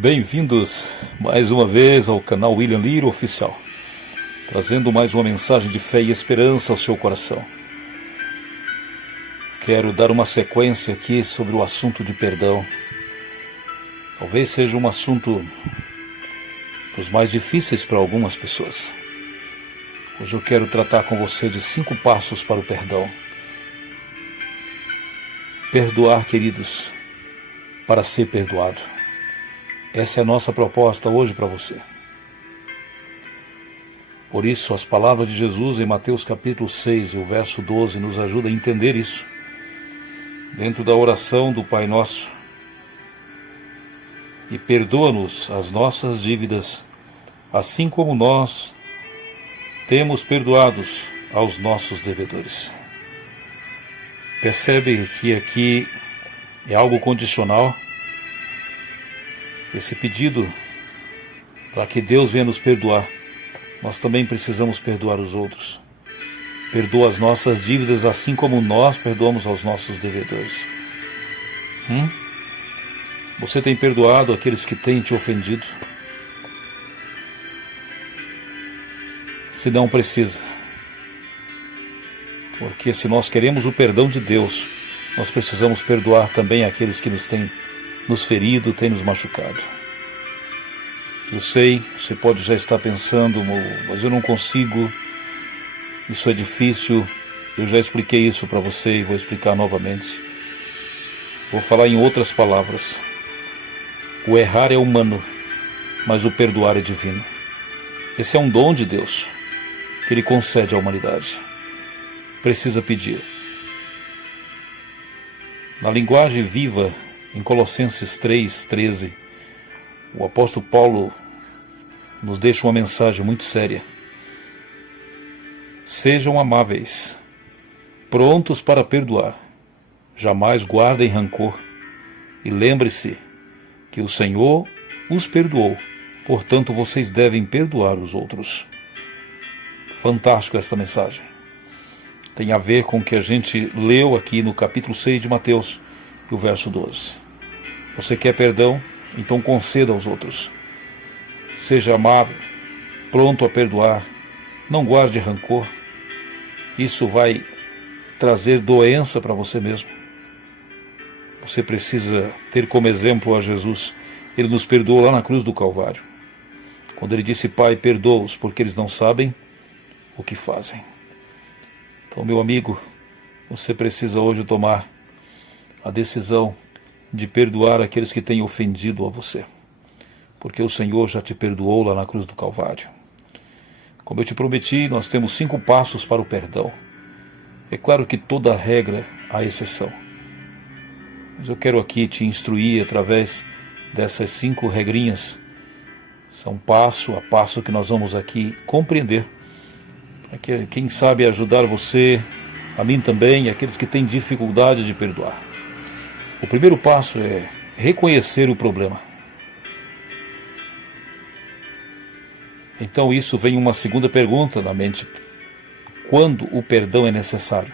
Bem-vindos mais uma vez ao canal William Lira Oficial, trazendo mais uma mensagem de fé e esperança ao seu coração. Quero dar uma sequência aqui sobre o assunto de perdão. Talvez seja um assunto dos mais difíceis para algumas pessoas. Hoje eu quero tratar com você de 5 passos para o perdão. Perdoar, queridos, para ser perdoado. Essa é a nossa proposta hoje para você. Por isso, as palavras de Jesus em Mateus capítulo 6 e o verso 12 nos ajudam a entender isso. Dentro da oração do Pai Nosso. E perdoa-nos as nossas dívidas, assim como nós temos perdoados aos nossos devedores. Percebe que aqui é algo condicional? Esse pedido para que Deus venha nos perdoar, nós também precisamos perdoar os outros. Perdoa as nossas dívidas assim como nós perdoamos aos nossos devedores. Você tem perdoado aqueles que têm te ofendido? Se não, precisa. Porque se nós queremos o perdão de Deus, nós precisamos perdoar também aqueles que nos têm nos ferido, têm nos machucado. Eu sei, você pode já estar pensando, mas eu não consigo, isso é difícil. Eu já expliquei isso para você e vou explicar novamente. Vou falar em outras palavras. O errar é humano, mas o perdoar é divino. Esse é um dom de Deus que Ele concede à humanidade. Precisa pedir. Na linguagem viva, em Colossenses 3:13, o apóstolo Paulo nos deixa uma mensagem muito séria. Sejam amáveis, prontos para perdoar, jamais guardem rancor, e lembre-se que o Senhor os perdoou, portanto vocês devem perdoar os outros. Fantástico essa mensagem. Tem a ver com o que a gente leu aqui no capítulo 6 de Mateus, e o verso 12. Você quer perdão? Então conceda aos outros. Seja amável, pronto a perdoar, não guarde rancor. Isso vai trazer doença para você mesmo. Você precisa ter como exemplo a Jesus. Ele nos perdoou lá na cruz do Calvário, quando Ele disse: Pai, perdoa-os, porque eles não sabem o que fazem. Então, meu amigo, você precisa hoje tomar a decisão de perdoar aqueles que têm ofendido a você, porque o Senhor já te perdoou lá na cruz do Calvário. Como eu te prometi, nós temos 5 passos para o perdão. É claro que toda regra há exceção, mas eu quero aqui te instruir através dessas 5 regrinhas. São passo a passo que nós vamos aqui compreender, para que, quem sabe, ajudar você, a mim também, e aqueles que têm dificuldade de perdoar. O primeiro passo é reconhecer o problema. Então isso vem uma segunda pergunta na mente. Quando o perdão é necessário?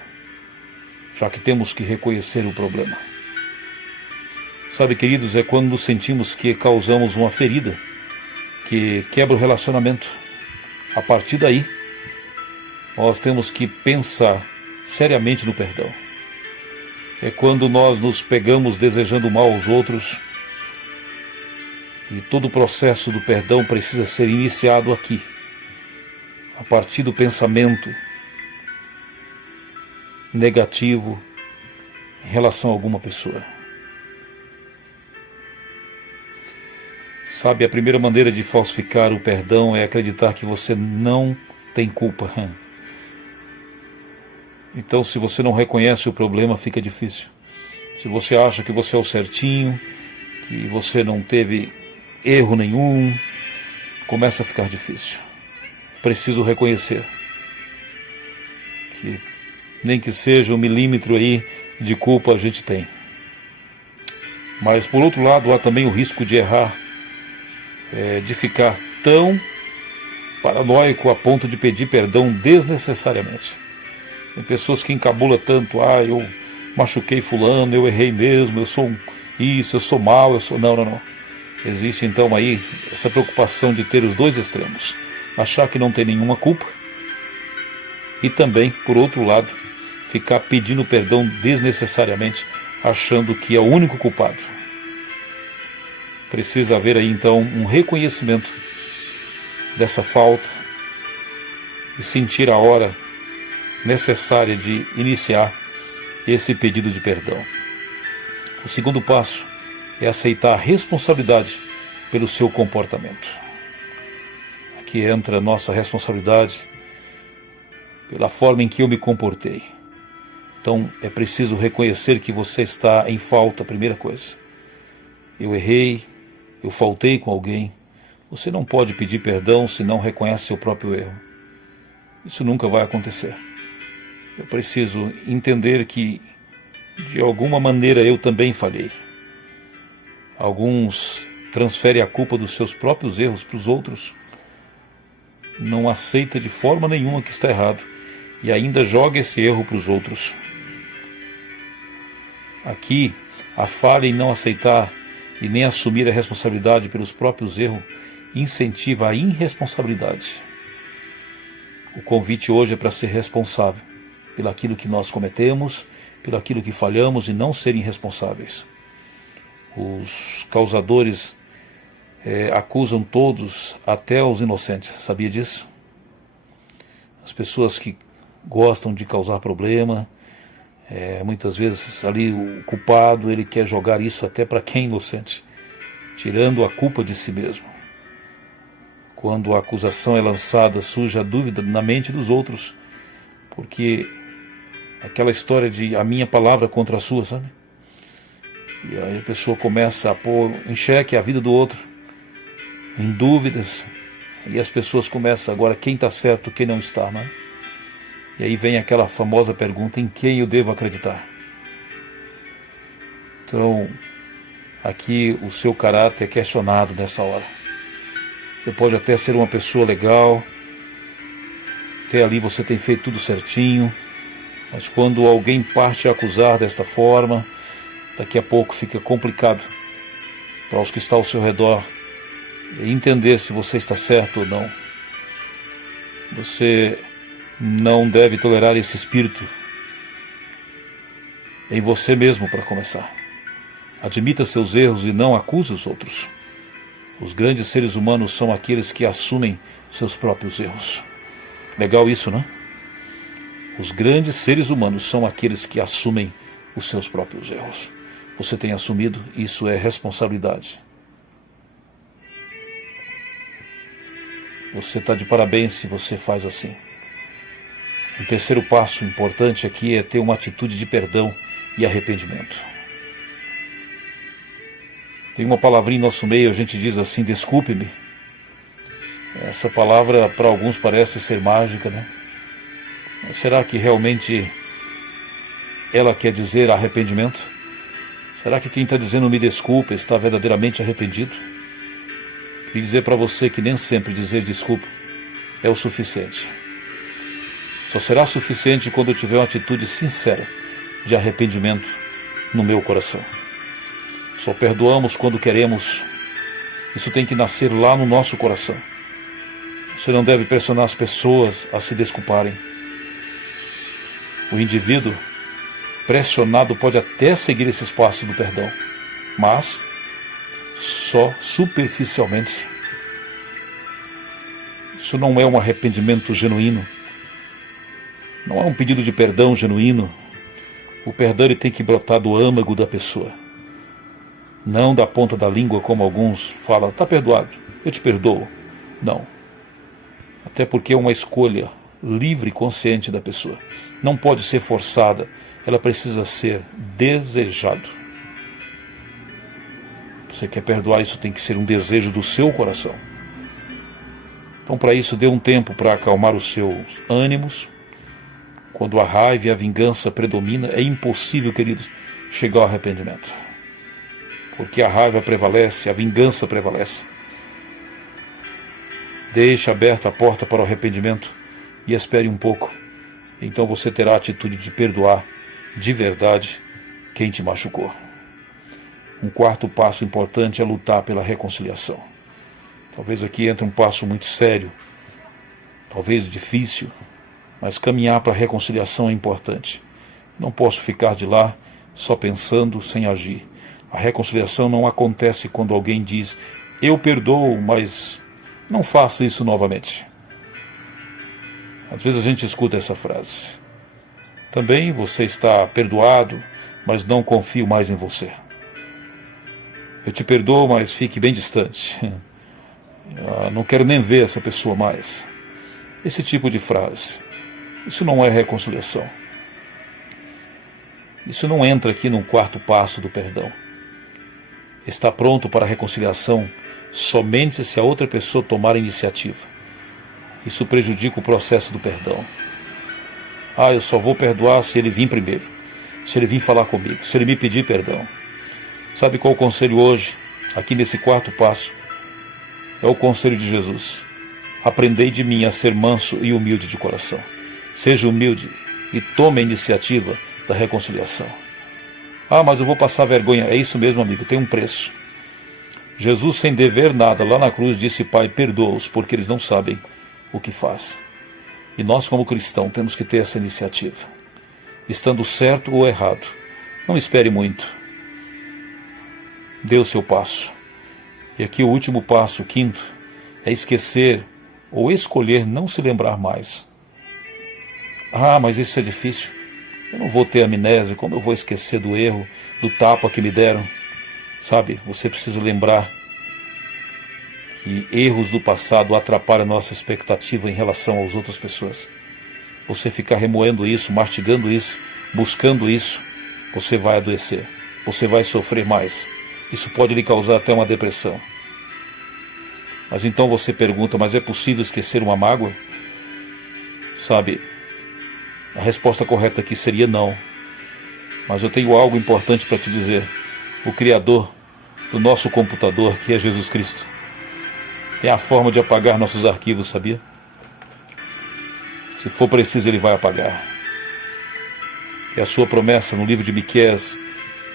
Já que temos que reconhecer o problema. Sabe, queridos, é quando sentimos que causamos uma ferida, que quebra o relacionamento. A partir daí, nós temos que pensar seriamente no perdão. É quando nós nos pegamos desejando mal aos outros. E todo o processo do perdão precisa ser iniciado aqui, a partir do pensamento negativo em relação a alguma pessoa. Sabe, a primeira maneira de falsificar o perdão é acreditar que você não tem culpa. Então, se você não reconhece o problema, fica difícil. Se você acha que você é o certinho, que você não teve erro nenhum, começa a ficar difícil. Preciso reconhecer que nem que seja 1 milímetro aí de culpa a gente tem. Mas, por outro lado, há também o risco de errar, de ficar tão paranoico a ponto de pedir perdão desnecessariamente. Tem pessoas que encabulam tanto: eu machuquei fulano, eu errei mesmo, eu sou isso, eu sou mal, eu sou... Não. Existe então aí essa preocupação de ter os dois extremos, achar que não tem nenhuma culpa e também, por outro lado, ficar pedindo perdão desnecessariamente, achando que é o único culpado. Precisa haver aí então um reconhecimento dessa falta e sentir a hora necessária de iniciar esse pedido de perdão. O segundo passo é aceitar a responsabilidade pelo seu comportamento. Aqui entra a nossa responsabilidade pela forma em que eu me comportei. Então é preciso reconhecer que você está em falta, primeira coisa. Eu errei, eu faltei com alguém. Você não pode pedir perdão se não reconhece seu próprio erro. Isso nunca vai acontecer. Eu preciso entender que, de alguma maneira, eu também falhei. Alguns transferem a culpa dos seus próprios erros para os outros. Não aceita de forma nenhuma que está errado e ainda joga esse erro para os outros. Aqui, a falha em não aceitar e nem assumir a responsabilidade pelos próprios erros incentiva a irresponsabilidade. O convite hoje é para ser responsável pelo aquilo que nós cometemos, pelo aquilo que falhamos e não ser irresponsáveis. Os causadores acusam todos, até os inocentes. Sabia disso? As pessoas que gostam de causar problema, muitas vezes ali o culpado, ele quer jogar isso até para quem é inocente, tirando a culpa de si mesmo. Quando a acusação é lançada, surge a dúvida na mente dos outros, porque aquela história de a minha palavra contra a sua, sabe? E aí a pessoa começa a pôr em xeque a vida do outro, em dúvidas, e as pessoas começam agora, quem está certo, quem não está, né? E aí vem aquela famosa pergunta, em quem eu devo acreditar? Então, aqui o seu caráter é questionado nessa hora. Você pode até ser uma pessoa legal, até ali você tem feito tudo certinho, mas quando alguém parte a acusar desta forma, daqui a pouco fica complicado para os que estão ao seu redor entender se você está certo ou não. Você não deve tolerar esse espírito em você mesmo, para começar. Admita seus erros e não acuse os outros. Os grandes seres humanos são aqueles que assumem seus próprios erros. Legal isso, não? Os grandes seres humanos são aqueles que assumem os seus próprios erros. Você tem assumido, isso é responsabilidade. Você está de parabéns se você faz assim. Um terceiro passo importante aqui é ter uma atitude de perdão e arrependimento. Tem uma palavrinha em nosso meio, a gente diz assim, desculpe-me. Essa palavra para alguns parece ser mágica, né? Mas será que realmente ela quer dizer arrependimento? Será que quem está dizendo me desculpa está verdadeiramente arrependido? E dizer para você que nem sempre dizer desculpa é o suficiente. Só será suficiente quando eu tiver uma atitude sincera de arrependimento no meu coração. Só perdoamos quando queremos. Isso tem que nascer lá no nosso coração. Você não deve pressionar as pessoas a se desculparem. O indivíduo pressionado pode até seguir esse espaço do perdão, mas só superficialmente. Isso não é um arrependimento genuíno. Não é um pedido de perdão genuíno. O perdão ele tem que brotar do âmago da pessoa. Não da ponta da língua, como alguns falam, está perdoado, eu te perdoo. Não. Até porque é uma escolha livre e consciente da pessoa. Não pode ser forçada, ela precisa ser desejada. Você quer perdoar, isso tem que ser um desejo do seu coração. Então, para isso, dê um tempo para acalmar os seus ânimos. Quando a raiva e a vingança predominam, é impossível, queridos, chegar ao arrependimento. Porque a raiva prevalece, a vingança prevalece. Deixe aberta a porta para o arrependimento e espere um pouco. Então você terá a atitude de perdoar de verdade quem te machucou. Um quarto passo importante é lutar pela reconciliação. Talvez aqui entre um passo muito sério, talvez difícil, mas caminhar para a reconciliação é importante. Não posso ficar de lá só pensando sem agir. A reconciliação não acontece quando alguém diz: eu perdoo, mas não faça isso novamente. Às vezes a gente escuta essa frase. Também você está perdoado, mas não confio mais em você. Eu te perdoo, mas fique bem distante. Não quero nem ver essa pessoa mais. Esse tipo de frase. Isso não é reconciliação. Isso não entra aqui num quarto passo do perdão. Está pronto para a reconciliação somente se a outra pessoa tomar a iniciativa. Isso prejudica o processo do perdão. Eu só vou perdoar se ele vir primeiro, se ele vir falar comigo, se ele me pedir perdão. Sabe qual o conselho hoje, aqui nesse quarto passo? É o conselho de Jesus. Aprendei de mim a ser manso e humilde de coração. Seja humilde e tome a iniciativa da reconciliação. Mas eu vou passar vergonha. É isso mesmo, amigo, tem um preço. Jesus, sem dever nada, lá na cruz disse: Pai, perdoa-os, porque eles não sabem o que fazem. E nós, como cristãos, temos que ter essa iniciativa. Estando certo ou errado, não espere muito. Dê o seu passo. E aqui o último passo, o quinto, é esquecer ou escolher não se lembrar mais. Mas isso é difícil. Eu não vou ter amnésia, como eu vou esquecer do erro, do tapa que me deram? Sabe, você precisa lembrar que erros do passado atrapalham a nossa expectativa em relação às outras pessoas. Você ficar remoendo isso, mastigando isso, buscando isso, você vai adoecer, você vai sofrer mais. Isso pode lhe causar até uma depressão. Mas então você pergunta: mas é possível esquecer uma mágoa? Sabe, a resposta correta aqui seria não. Mas eu tenho algo importante para te dizer. O Criador do nosso computador, que é Jesus Cristo, tem a forma de apagar nossos arquivos, sabia? Se for preciso, Ele vai apagar. E a sua promessa no livro de Miqueias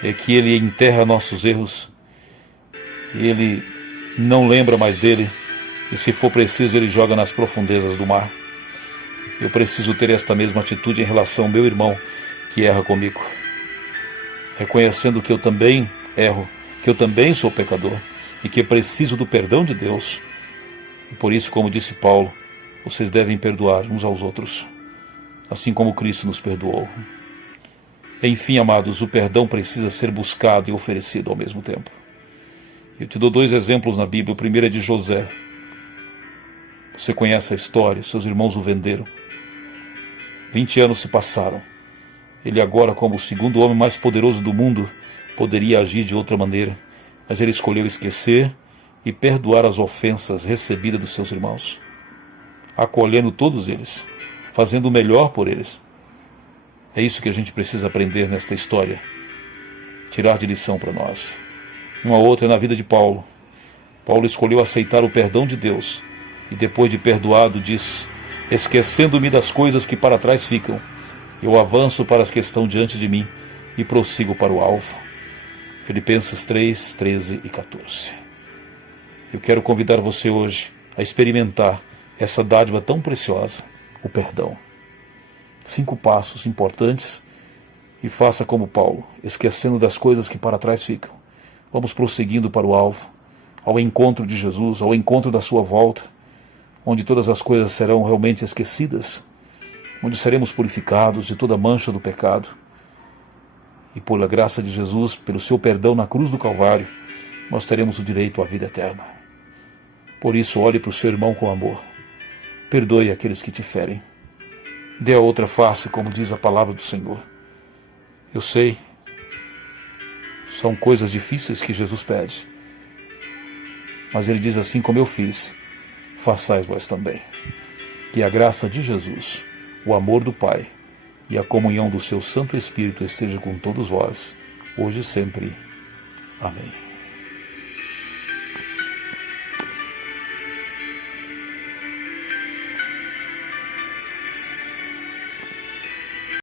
é que Ele enterra nossos erros, Ele não lembra mais dele, e se for preciso, Ele joga nas profundezas do mar. Eu preciso ter esta mesma atitude em relação ao meu irmão que erra comigo, reconhecendo que eu também erro, que eu também sou pecador e que preciso do perdão de Deus. E por isso, como disse Paulo, vocês devem perdoar uns aos outros, assim como Cristo nos perdoou. Enfim, amados, o perdão precisa ser buscado e oferecido ao mesmo tempo. Eu te dou 2 exemplos na Bíblia. O primeiro é de José. Você conhece a história, seus irmãos o venderam. 20 anos se passaram. Ele agora, como o segundo homem mais poderoso do mundo, poderia agir de outra maneira, mas ele escolheu esquecer e perdoar as ofensas recebidas dos seus irmãos, acolhendo todos eles, fazendo o melhor por eles. É isso que a gente precisa aprender nesta história, tirar de lição para nós. Uma outra é na vida de Paulo. Paulo escolheu aceitar o perdão de Deus e depois de perdoado diz: esquecendo-me das coisas que para trás ficam, eu avanço para as que estão diante de mim e prossigo para o alvo. Filipenses 3, 13 e 14. Eu quero convidar você hoje a experimentar essa dádiva tão preciosa, o perdão. 5 passos importantes e faça como Paulo, esquecendo das coisas que para trás ficam. Vamos prosseguindo para o alvo, ao encontro de Jesus, ao encontro da sua volta, onde todas as coisas serão realmente esquecidas, onde seremos purificados de toda mancha do pecado. E pela graça de Jesus, pelo seu perdão na cruz do Calvário, nós teremos o direito à vida eterna. Por isso, olhe para o seu irmão com amor. Perdoe aqueles que te ferem. Dê a outra face, como diz a palavra do Senhor. Eu sei, são coisas difíceis que Jesus pede. Mas Ele diz assim: como eu fiz, façais vós também. Que a graça de Jesus, o amor do Pai e a comunhão do seu Santo Espírito esteja com todos vós, hoje e sempre. Amém.